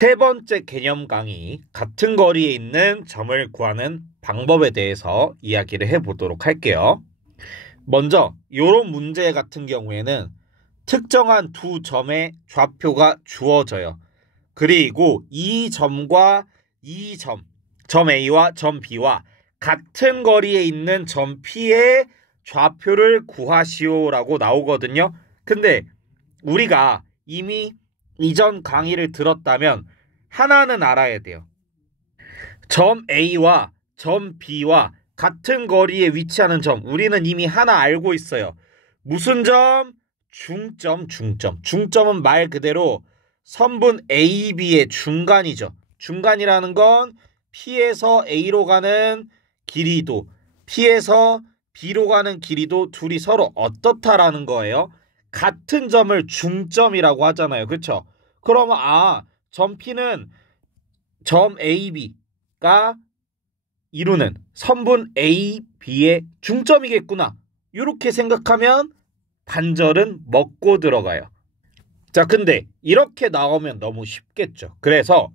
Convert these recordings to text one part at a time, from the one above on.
세 번째 개념 강의, 같은 거리에 있는 점을 구하는 방법에 대해서 이야기를 해보도록 할게요. 먼저 이런 문제 같은 경우에는 특정한 두 점의 좌표가 주어져요. 그리고 이 점과 이 점 A와 점 B와 같은 거리에 있는 점 P의 좌표를 구하시오라고 나오거든요. 근데 우리가 이미 이전 강의를 들었다면 하나는 알아야 돼요. 점 A와 점 B와 같은 거리에 위치하는 점, 우리는 이미 하나 알고 있어요. 무슨 점? 중점. 중점은 말 그대로 선분 AB의 중간이죠. 중간이라는 건 P에서 A로 가는 길이도, P에서 B로 가는 길이도 둘이 서로 어떻다라는 거예요. 같은 점을 중점이라고 하잖아요. 그렇죠? 그러면 점 P는 점 AB가 이루는 선분 A, B의 중점이겠구나. 이렇게 생각하면 반절은 먹고 들어가요. 자, 근데 이렇게 나오면 너무 쉽겠죠. 그래서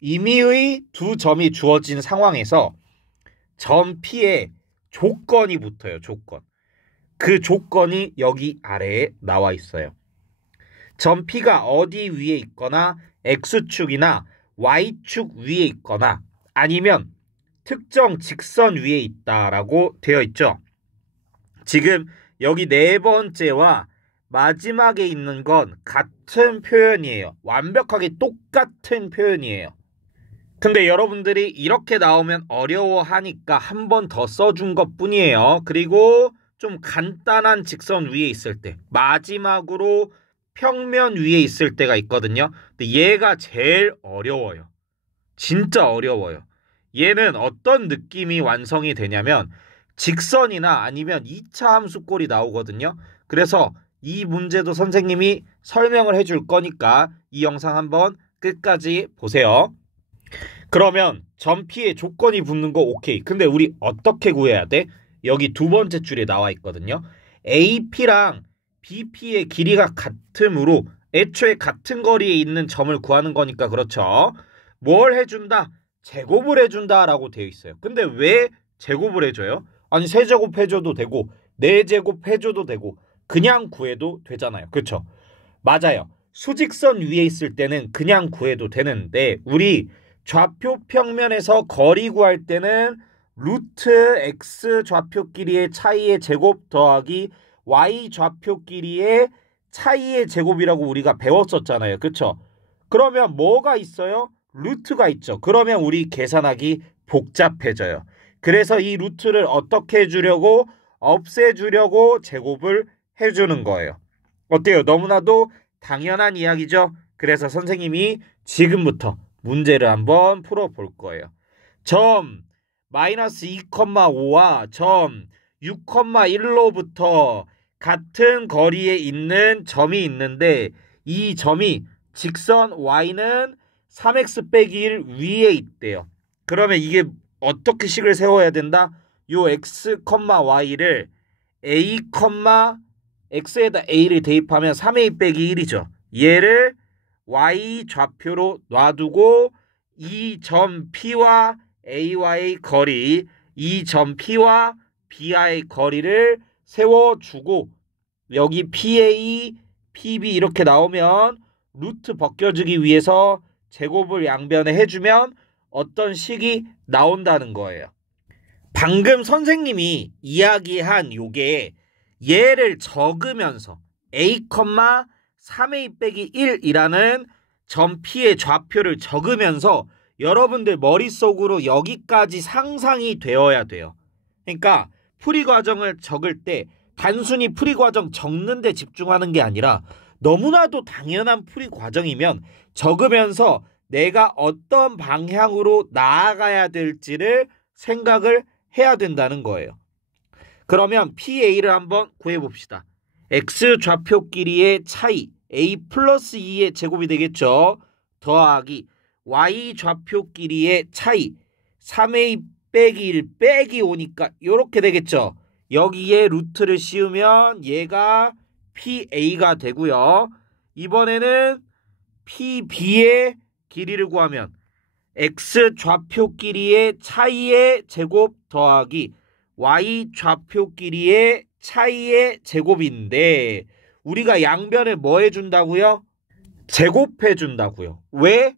임의의 두 점이 주어진 상황에서 점 P에 조건이 붙어요. 조건. 그 조건이 여기 아래에 나와 있어요. 점 P가 어디 위에 있거나 X축이나 Y축 위에 있거나 아니면 특정 직선 위에 있다라고 되어 있죠. 지금 여기 네 번째와 마지막에 있는 건 같은 표현이에요. 완벽하게 똑같은 표현이에요. 근데 여러분들이 이렇게 나오면 어려워하니까 한 번 더 써준 것 뿐이에요. 그리고 좀 간단한 직선 위에 있을 때, 마지막으로 평면 위에 있을 때가 있거든요. 근데 얘가 제일 어려워요. 진짜 어려워요. 얘는 어떤 느낌이 완성이 되냐면 직선이나 아니면 2차 함수꼴이 나오거든요. 그래서 이 문제도 선생님이 설명을 해줄 거니까 이 영상 한번 끝까지 보세요. 그러면 점 P에 조건이 붙는 거 오케이. 근데 우리 어떻게 구해야 돼? 여기 두 번째 줄에 나와 있거든요. AP랑 BP의 길이가 같으므로 애초에 같은 거리에 있는 점을 구하는 거니까 그렇죠. 뭘 해준다? 제곱을 해준다라고 되어 있어요. 근데 왜 제곱을 해줘요? 아니 세제곱 해줘도 되고 네제곱 해줘도 되고 그냥 구해도 되잖아요. 그렇죠? 맞아요. 수직선 위에 있을 때는 그냥 구해도 되는데 우리 좌표 평면에서 거리 구할 때는 루트 x 좌표 길이의 차이의 제곱 더하기 y 좌표 길이의 차이의 제곱이라고 우리가 배웠었잖아요. 그렇죠? 그러면 뭐가 있어요? 루트가 있죠. 그러면 우리 계산하기 복잡해져요. 그래서 이 루트를 어떻게 해주려고? 없애주려고 제곱을 해주는 거예요. 어때요? 너무나도 당연한 이야기죠. 그래서 선생님이 지금부터 문제를 한번 풀어볼 거예요. 점 마이너스 2,5와 점 6,1로부터 같은 거리에 있는 점이 있는데 이 점이 직선 y는 3x 빼기 1 위에 있대요. 그러면 이게 어떻게 식을 세워야 된다? 요 x, y를 a, x에다 a를 대입하면 3a 빼기 1이죠. 얘를 y 좌표로 놔두고 이 점 P와 A와의 거리, 이 점 P와 B와의 거리를 세워주고 여기 PA, PB 이렇게 나오면 루트 벗겨주기 위해서 제곱을 양변에 해주면 어떤 식이 나온다는 거예요. 방금 선생님이 이야기한 요게 얘를 적으면서 A, 3a 빼기 1이라는 점 P의 좌표를 적으면서 여러분들 머릿속으로 여기까지 상상이 되어야 돼요. 그러니까 풀이 과정을 적을 때 단순히 풀이 과정 적는 데 집중하는 게 아니라 너무나도 당연한 풀이 과정이면 적으면서 내가 어떤 방향으로 나아가야 될지를 생각을 해야 된다는 거예요. 그러면 PA를 한번 구해봅시다. X 좌표 길이의 차이 A 플러스 2의 제곱이 되겠죠. 더하기 Y 좌표 길이의 차이 3A 빼기 1 빼기 5니까 이렇게 되겠죠. 여기에 루트를 씌우면 얘가 PA가 되고요. 이번에는 PB의 길이를 구하면 x 좌표 길이의 차이의 제곱 더하기 y 좌표 길이의 차이의 제곱인데 우리가 양변을 뭐 해준다고요? 제곱해 준다고요. 왜?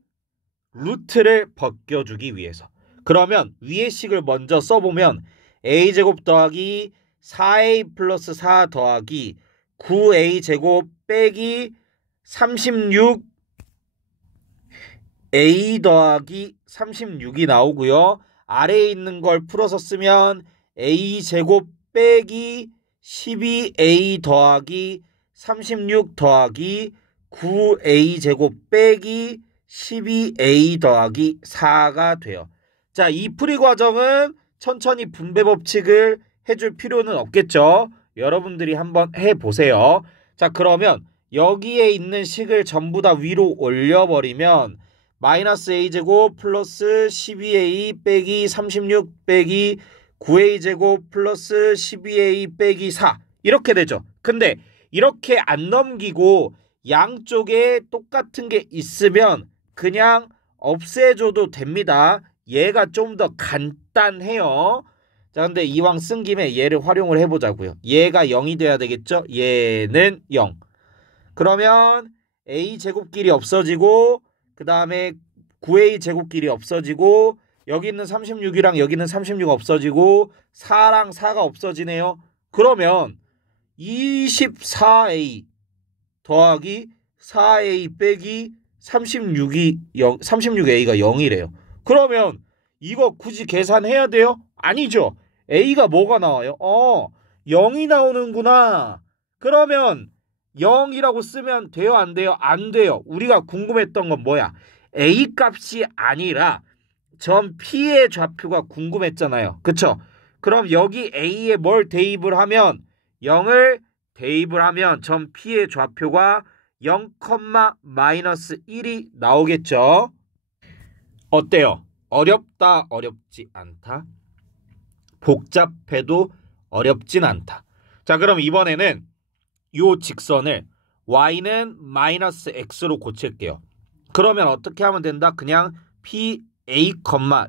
루트를 벗겨주기 위해서. 그러면 위의 식을 먼저 써보면 a제곱 더하기 4a 플러스 4 더하기 9a제곱 빼기 36a 더하기 36이 나오고요. 아래에 있는 걸 풀어서 쓰면 a제곱 빼기 12a 더하기 36 더하기 9a제곱 빼기 12a 더하기 4가 돼요. 자, 이 풀이 과정은 천천히 분배 법칙을 해줄 필요는 없겠죠. 여러분들이 한번 해보세요. 자, 그러면 여기에 있는 식을 전부 다 위로 올려버리면 마이너스 a제곱 플러스 12a 빼기 36 빼기 9a제곱 플러스 12a 빼기 4 이렇게 되죠. 근데 이렇게 안 넘기고 양쪽에 똑같은 게 있으면 그냥 없애줘도 됩니다. 얘가 좀 더 간단해요. 자, 근데 이왕 쓴 김에 얘를 활용을 해보자고요. 얘가 0이 돼야 되겠죠? 얘는 0. 그러면 a 제곱끼리 없어지고 그 다음에 9a 제곱끼리 없어지고 여기 있는 36이랑 여기 있는 36 없어지고 4랑 4가 없어지네요. 그러면 24a 더하기 4a 빼기 36a가 0이래요. 그러면 이거 굳이 계산해야 돼요? 아니죠. a가 뭐가 나와요? 0이 나오는구나. 그러면 0이라고 쓰면 돼요? 안 돼요? 안 돼요. 우리가 궁금했던 건 뭐야? a 값이 아니라 점 P의 좌표가 궁금했잖아요. 그쵸? 그럼 여기 A에 뭘 대입을 하면 0을 대입을 하면 점 P의 좌표가 0, 마이너스 1이 나오겠죠? 어때요? 어렵다, 어렵지 않다? 복잡해도 어렵진 않다. 자, 그럼 이번에는 요 직선을 y는 마이너스 x로 고칠게요. 그러면 어떻게 하면 된다? 그냥 P a,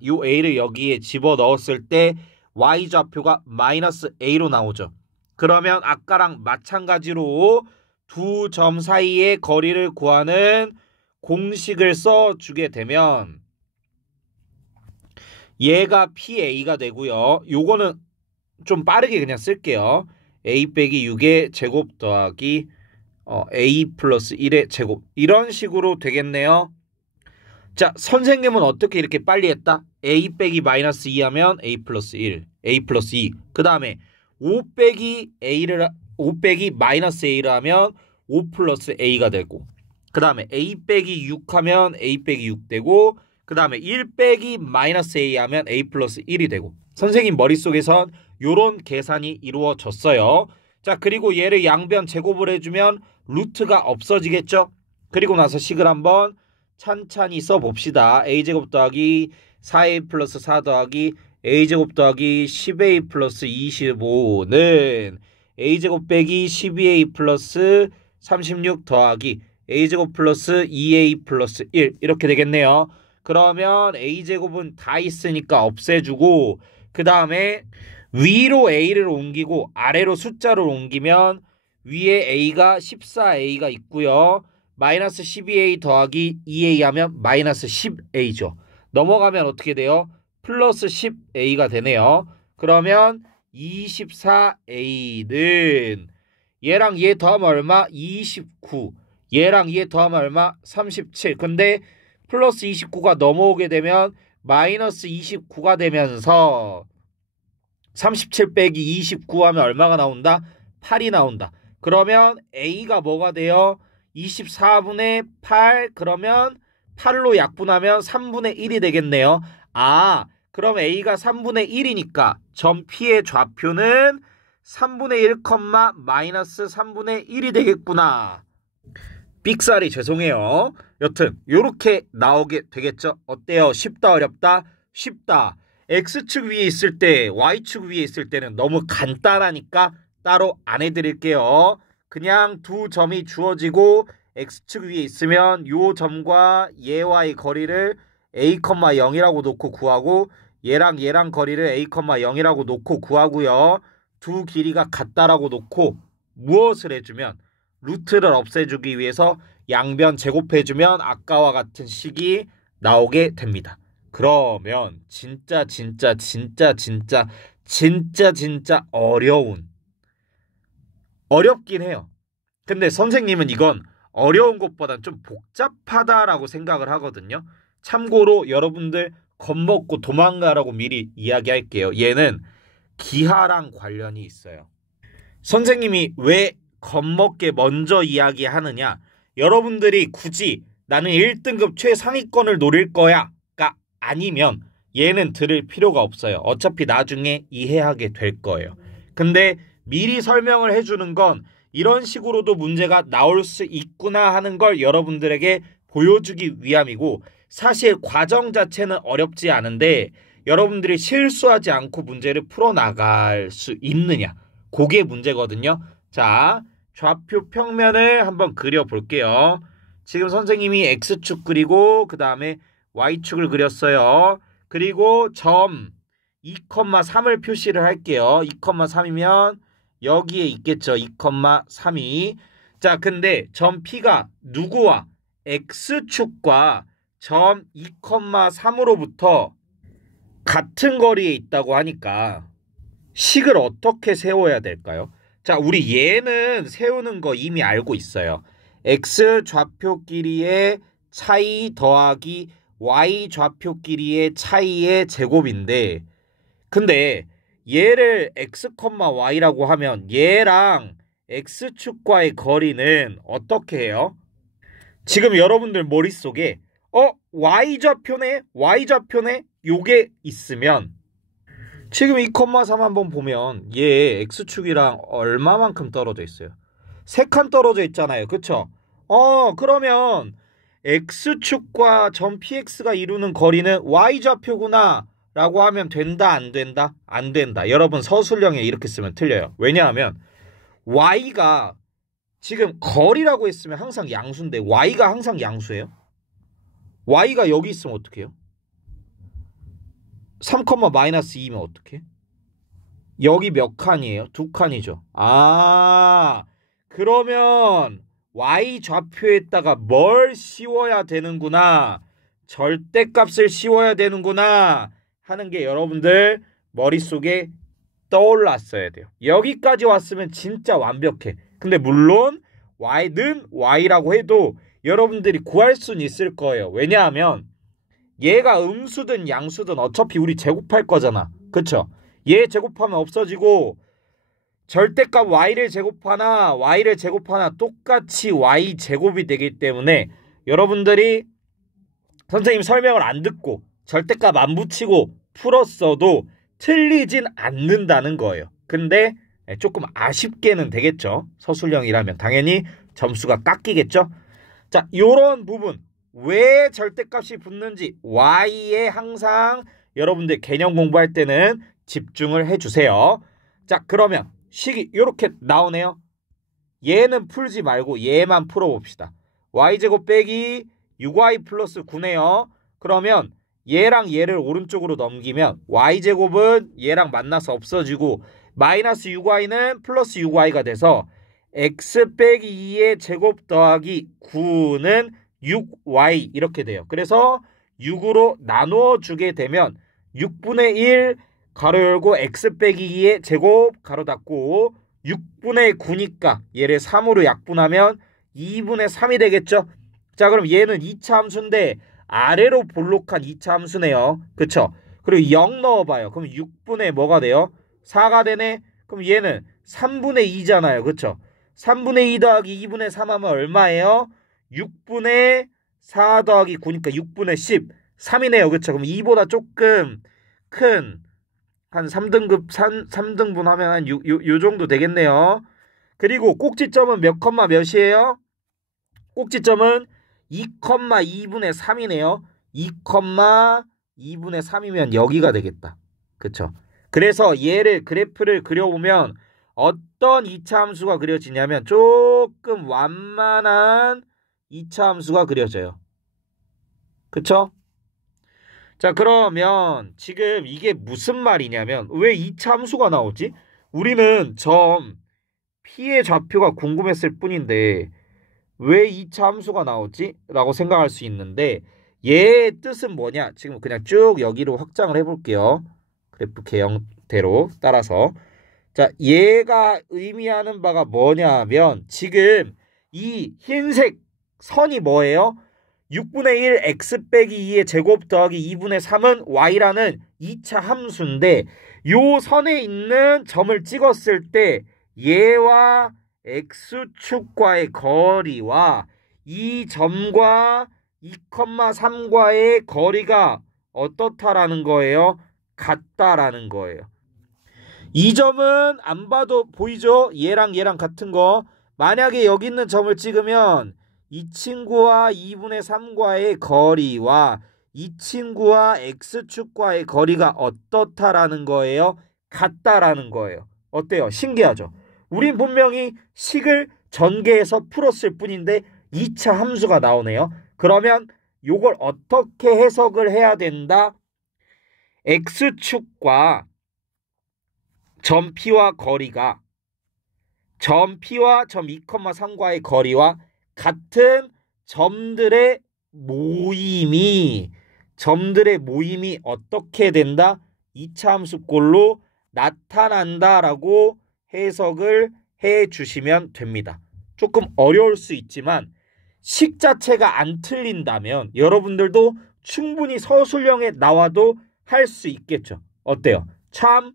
요 a를 여기에 집어넣었을 때 y 좌표가 마이너스 a로 나오죠. 그러면 아까랑 마찬가지로 두 점 사이의 거리를 구하는 공식을 써주게 되면 얘가 PA가 되고요. 요거는 좀 빠르게 그냥 쓸게요. A 빼기 6의 제곱 더하기 A 플러스 1의 제곱 이런 식으로 되겠네요. 자, 선생님은 어떻게 이렇게 빨리 했다? A 빼기 마이너스 2 하면 A 플러스 1, A 플러스 2. 그 다음에 5 빼기 마이너스 A를 하면 5 플러스 A가 되고 그 다음에 A 빼기 6 하면 A 빼기 6 되고 그 다음에 1 빼기 마이너스 A 하면 A 플러스 1이 되고 선생님 머릿속에선 요런 계산이 이루어졌어요. 자, 그리고 얘를 양변 제곱을 해주면 루트가 없어지겠죠? 그리고 나서 식을 한번 찬찬히 써봅시다. a제곱 더하기 4a 플러스 4 더하기 a제곱 더하기 10a 플러스 25는 a제곱 빼기 12a 플러스 36 더하기 a제곱 플러스 2a 플러스 1 이렇게 되겠네요. 그러면 a제곱은 다 있으니까 없애주고 그 다음에 위로 a를 옮기고 아래로 숫자를 옮기면 위에 a가 14a가 있고요. 마이너스 12a 더하기 2a 하면 마이너스 10a죠. 넘어가면 어떻게 돼요? 플러스 10a가 되네요. 그러면 24a는 얘랑 얘 더하면 얼마? 29. 얘랑 얘 더하면 얼마? 37. 근데 플러스 29가 넘어오게 되면 마이너스 29가 되면서 37 빼기 29 하면 얼마가 나온다? 8이 나온다. 그러면 a가 뭐가 돼요? 24분의 8 그러면 8로 약분하면 3분의 1이 되겠네요. 그럼 a가 3분의 1이니까 점 P의 좌표는 3분의 1, 마이너스 3분의 1이 되겠구나. 삑사리 죄송해요. 여튼 요렇게 나오게 되겠죠. 어때요? 쉽다 어렵다? 쉽다. X축 위에 있을 때 Y축 위에 있을 때는 너무 간단하니까 따로 안 해드릴게요. 그냥 두 점이 주어지고 x축 위에 있으면 요 점과 얘와의 거리를 a, 0이라고 놓고 구하고 얘랑 거리를 a, 0이라고 놓고 구하고요. 두 길이가 같다라고 놓고 무엇을 해주면 루트를 없애주기 위해서 양변 제곱해주면 아까와 같은 식이 나오게 됩니다. 그러면 진짜 어렵긴 해요. 근데 선생님은 이건 어려운 것보단 좀 복잡하다라고 생각을 하거든요. 참고로 여러분들 겁먹고 도망가라고 미리 이야기할게요. 얘는 기하랑 관련이 있어요. 선생님이 왜 겁먹게 먼저 이야기하느냐? 여러분들이 굳이 나는 1등급 최상위권을 노릴 거야가 아니면 얘는 들을 필요가 없어요. 어차피 나중에 이해하게 될 거예요. 근데 미리 설명을 해주는 건 이런 식으로도 문제가 나올 수 있구나 하는 걸 여러분들에게 보여주기 위함이고, 사실 과정 자체는 어렵지 않은데 여러분들이 실수하지 않고 문제를 풀어나갈 수 있느냐, 그게 문제거든요. 자, 좌표 평면을 한번 그려볼게요. 지금 선생님이 X축 그리고 그 다음에 Y축을 그렸어요. 그리고 점 2,3을 표시를 할게요. 2,3이면 여기에 있겠죠. 2,3이. 자, 근데 점 P가 누구와 X축과 점 2,3으로부터 같은 거리에 있다고 하니까 식을 어떻게 세워야 될까요? 자, 우리 얘는 세우는 거 이미 알고 있어요. X 좌표 길이의 차이 더하기 Y 좌표 길이의 차이의 제곱인데, 근데 얘를 X, Y라고 하면 얘랑 X축과의 거리는 어떻게 해요? 지금 여러분들 머릿속에 Y좌표네? 요게 있으면 지금 2,3 한번 보면 얘 X축이랑 얼마만큼 떨어져 있어요? 3칸 떨어져 있잖아요. 그쵸? 그러면 X축과 점 PX가 이루는 거리는 Y좌표구나 라고 하면 된다, 안 된다? 안 된다. 여러분 서술형에 이렇게 쓰면 틀려요. 왜냐하면 Y가 지금 거리라고 했으면 항상 양수인데 Y가 항상 양수예요. Y가 여기 있으면 어떻게 해요? 3,-2면 어떻게? 여기 몇 칸이에요? 2칸이죠. 그러면 Y 좌표에다가 뭘 씌워야 되는구나, 절대값을 씌워야 되는구나 하는 게 여러분들 머릿속에 떠올랐어야 돼요. 여기까지 왔으면 진짜 완벽해. 근데 물론 Y는 Y라고 해도 여러분들이 구할 수는 있을 거예요. 왜냐하면 얘가 음수든 양수든 어차피 우리 제곱할 거잖아. 그쵸? 얘 제곱하면 없어지고 절대값 Y를 제곱하나 똑같이 Y 제곱이 되기 때문에 여러분들이 선생님 설명을 안 듣고 절대값 안 붙이고 풀었어도 틀리진 않는다는 거예요. 근데 조금 아쉽게는 되겠죠. 서술형이라면 당연히 점수가 깎이겠죠. 자, 요런 부분 왜 절대값이 붙는지 Y에 항상 여러분들 개념 공부할 때는 집중을 해주세요. 자, 그러면 식이 이렇게 나오네요. 얘는 풀지 말고 얘만 풀어봅시다. Y제곱 빼기 6Y 플러스 9네요. 그러면 얘랑 얘를 오른쪽으로 넘기면 Y제곱은 얘랑 만나서 없어지고 마이너스 6Y는 플러스 6Y가 돼서 X 빼기 2의 제곱 더하기 9는 6Y 이렇게 돼요. 그래서 6으로 나누어 주게 되면 6분의 1 가로 열고 X 빼기 2의 제곱 가로 닫고 6분의 9니까 얘를 3으로 약분하면 2분의 3이 되겠죠. 자, 그럼 얘는 2차 함수인데 아래로 볼록한 2차 함수네요. 그쵸? 그리고 0 넣어봐요. 그럼 6분의 뭐가 돼요? 4가 되네. 그럼 얘는 3분의 2잖아요. 그쵸? 3분의 2 더하기 2분의 3 하면 얼마예요? 6분의 4 더하기 9니까 6분의 10 3이네요. 그쵸? 그럼 2보다 조금 큰 한 3등분 하면 한 요 정도 되겠네요. 그리고 꼭지점은 몇 컴마 몇이에요? 꼭지점은 2,2분의 3이네요. 2,2분의 3이면 여기가 되겠다. 그쵸? 그래서 얘를 그래프를 그려보면 어떤 2차 함수가 그려지냐면 조금 완만한 2차 함수가 그려져요. 그쵸? 자, 그러면 지금 이게 무슨 말이냐면 왜 2차 함수가 나오지? 우리는 점 P의 좌표가 궁금했을 뿐인데 왜 2차 함수가 나오지? 라고 생각할 수 있는데 얘의 뜻은 뭐냐? 지금 그냥 쭉 여기로 확장을 해볼게요. 그래프 개형대로 따라서. 자, 얘가 의미하는 바가 뭐냐 하면 지금 이 흰색 선이 뭐예요? 6분의 1 x 빼기 2의 제곱 더하기 2분의 3은 y라는 2차 함수인데 요 선에 있는 점을 찍었을 때 얘와 x축과의 거리와 이 점과 2,3과의 거리가 어떻다라는 거예요? 같다라는 거예요. 이 점은 안 봐도 보이죠? 얘랑 같은 거. 만약에 여기 있는 점을 찍으면 이 친구와 2분의 3과의 거리와 이 친구와 x축과의 거리가 어떻다라는 거예요? 같다라는 거예요. 어때요? 신기하죠? 우린 분명히 식을 전개해서 풀었을 뿐인데 2차 함수가 나오네요. 그러면 요걸 어떻게 해석을 해야 된다? x축과 점 P와 거리가 점 P와 점 2,3과의 거리와 같은 점들의 모임이 어떻게 된다? 2차 함수꼴로 나타난다라고 해석을 해 주시면 됩니다. 조금 어려울 수 있지만 식 자체가 안 틀린다면 여러분들도 충분히 서술형에 나와도 할 수 있겠죠. 어때요? 참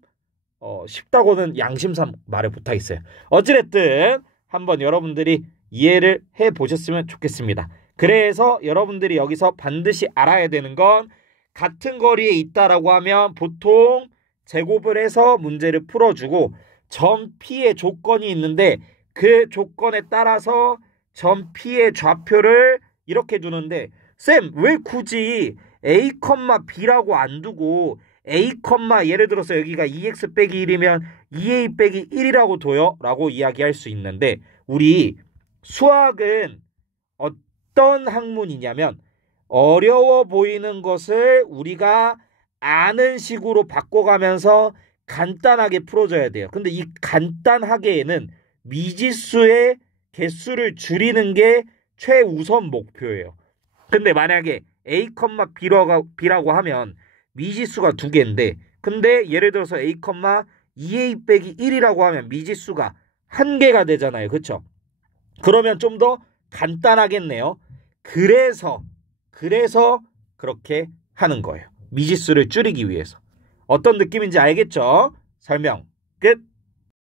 쉽다고는 양심상 말을 못하겠어요. 어찌됐든 한번 여러분들이 이해를 해보셨으면 좋겠습니다. 그래서 여러분들이 여기서 반드시 알아야 되는 건 같은 거리에 있다라고 하면 보통 제곱을 해서 문제를 풀어주고 점 P의 조건이 있는데 그 조건에 따라서 점 P의 좌표를 이렇게 두는데 쌤, 왜 굳이 A, B라고 안 두고 A, 예를 들어서 여기가 2x 빼기 1이면 2a 빼기 1이라고 둬요? 라고 이야기할 수 있는데 우리 수학은 어떤 학문이냐면 어려워 보이는 것을 우리가 아는 식으로 바꿔가면서 간단하게 풀어줘야 돼요. 근데 이 간단하게에는 미지수의 개수를 줄이는 게 최우선 목표예요. 근데 만약에 A, B라고 하면 미지수가 2개인데 근데 예를 들어서 A, 2a 빼기 1이라고 하면 미지수가 1개가 되잖아요. 그렇죠? 그러면 좀 더 간단하겠네요. 그래서 그렇게 하는 거예요. 미지수를 줄이기 위해서. 어떤 느낌인지 알겠죠? 설명 끝.